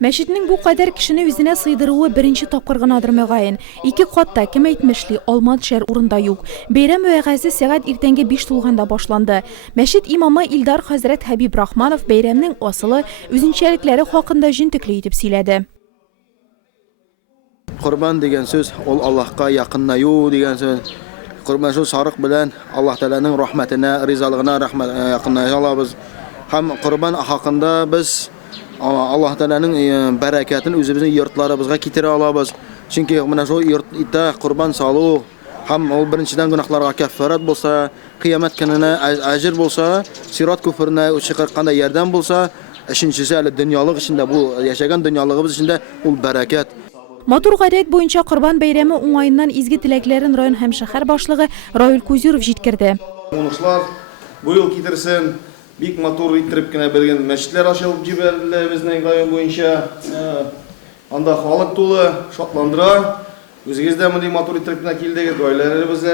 Мәчетнең бу кадәр кешене үзенә сыйдыруы беренче тапкыр гынадыр мөгаен. Ике катта кем әйтмешли, алма төшәр урында юк. Бәйрәм вәгазы сәгать иртәнге 5 тулганда башланды. Мәчет имамы Илдар хәзрәт Хәбиб Рахманов бәйрәмнең асылы, үзенчәлекләре хакында җентекле итеп сөйләде. Qurban degan söz ol Allohga yaqinlayu degan söz. Qurban shu sariq bilan Alloh taolaning rahmatine, rizoligine yaqinlaya olamiz. Ham qurban haqında biz Allah Teala'nın bereketini özümüzün yurtlarımızga kitire alabız. Çünkü mana şu yurtda qurban salu ham o birinchidan günahlarga kaffarat bolsa, qiyomat kunine ajr bolsa, sirat küfrüne çıkarkanda yerden bolsa, üçüncüsü hali dünyalık içinde bu yaşagan dünyalığımız içinde ul bereket. Матур гадәт буенча Корбан бәйрәме уңайыннан изге теләкләрен район һәм шәһәр башлыгы Раил Кузиров җиткерде. Уңышлар бу ел китерсен, бик матур иттереп кенә белгән мәчетләр ачылып җибәрелде безнең район буенча. Анда халык тулы, шатландыра. Үзегез дә мондый матур иттереп кенә килдегез, гаиләләребез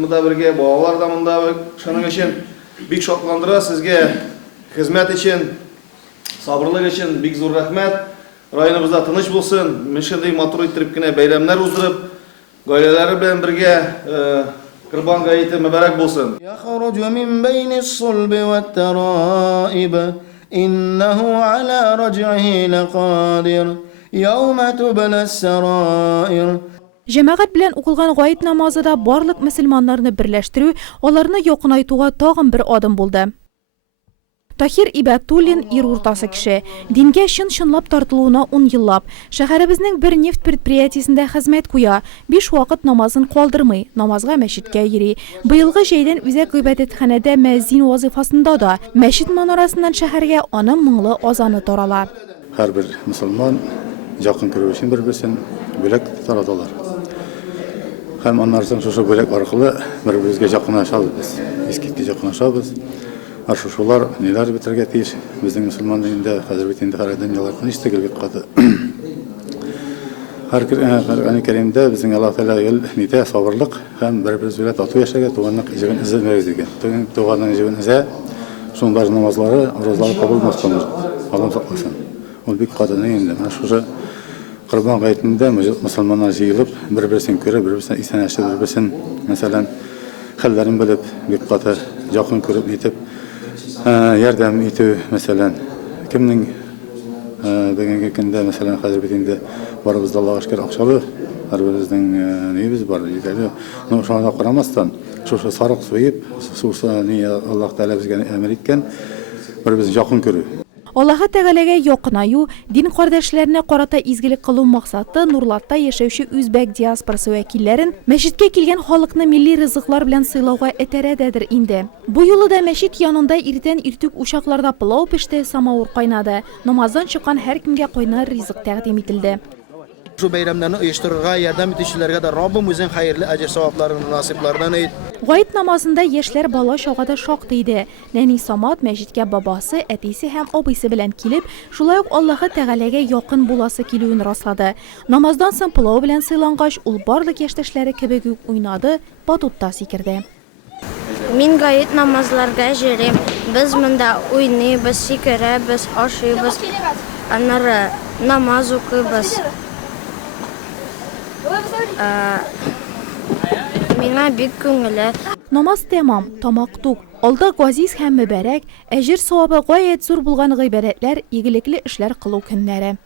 монда бергә, балалар да монда шуның өчен бик шатландыра. Сезгә хезмәт өчен, сабырлык өчен бик зур рәхмәт. Районыбызда тыныч булсын, мишендей матур иттереп кенә бәйрәмнәр уздырып, гаиләләре белән бергә Корбан гаете мөбарәк булсын. Яхруҗу мин бәйнис-сулби ват-тараиб, иннаху аля раҗъиһи лaqadir, яума тублас-сараир. Җәмәгать белән укылган гаит намазыда барлык мөселманнарны берләштерү, аларны якынайтуга тагын бер адым булды. Тахир Ибатуллин ир уртасы кеше. Дингә чын-чынлап тартылуына 10 еллап. Шәһәребезнең бер нефт предприятиесендә хезмәт куя. 5 вакыт намазын калдырмый. Намазга мәчеткә йөри. Быелгы җәйдән үзәк гыйбадәтханәдә мәзин вазифасында да. Мәчет манарасыннан шәһәргә аның моңлы азаны тарала. Һәрбер мөселман якын күрү өчен бер-берсен бүләк тараталар. Һәм аннан шушы бүләк аркылы бер-беребезгә якынлашабыз. Искиткә якынлашабыз. Шулар неләр бетергә тиеш. Безнең мөселман динендә хәзер бит инде һәр дөньялардан иш тегелгә каты. Һәр Коръән Кәримдә безнең Аллаһ Тәгалә ел нитә сабырлык һәм бер-беребез белән тату яшәргә, туганлык җибен эзләмәгез дигән. Туганның җибен эзә, шуның бар намазлары, розалары кабул булсын. Аллаһ сакласын. Ул бик кадерле инде. Менә шушы Корбан гаетендә мөселманнар җыелып, бер-берсен күреп, бер-берсен исәнләшеп, бер-берсен мәсәлән хәлләрен белеп, бик каты якын күреп итеп ярдәм итү мәсәлән кемнең бүгенге көндә мәсәлән хәзер бит инде барыбызда Аллаһка шөкер акчалы һәрберебезнең нибез бар иде. Ну шуңа карамастан шушы сарык суеп, сусаны Аллаһ Тәгалә безгә әмер иткән бер-беребезне якын күрү. Аллаһы Тәгаләгә якынаю, дин кардәшләренә карата изгелек кылу максаты Нурлатта яшәүче үзбәк диаспорасы вәкилләрен мәчеткә килгән халыкны милли ризыклар белән сыйлауга этәрәдәдер инде. Бу юлы да мәчет янында иртән иртүк учакларда пылау пеште, самавыр кайнады. Намаздан чыккан һәркемгә кайнар ризык тәкъдим ителде. Şu beyramlarını uyuştururga yardım etişçilerge de Rabbim özün hayırlı acır savaplarını nasiplardan eyt. Гайт намазында яшьләр бала чагада шактый иде. Нәни Самат мәчеткә бабасы, әтисе һәм абыйсы белән килеп, шулай ук Аллаһы Тәгаләгә якын буласы килүен раслады. Намаздан соң пылау белән сыйлангач, ул барлык яшьтәшләре кебек үк уйнады, батутта сикерде. Мин гайет намазларга җөрим. Без монда уйныйбыз, сикерәбез, ашыйбыз. Аннары намаз укыйбыз. Миңа бик күңелле. Намаз тәмам, тамак тук. Алда газиз һәм мөбарәк, әҗр савабы гаять зур булган гыйбадәтләр, игелекле эшләр кылу көннәре.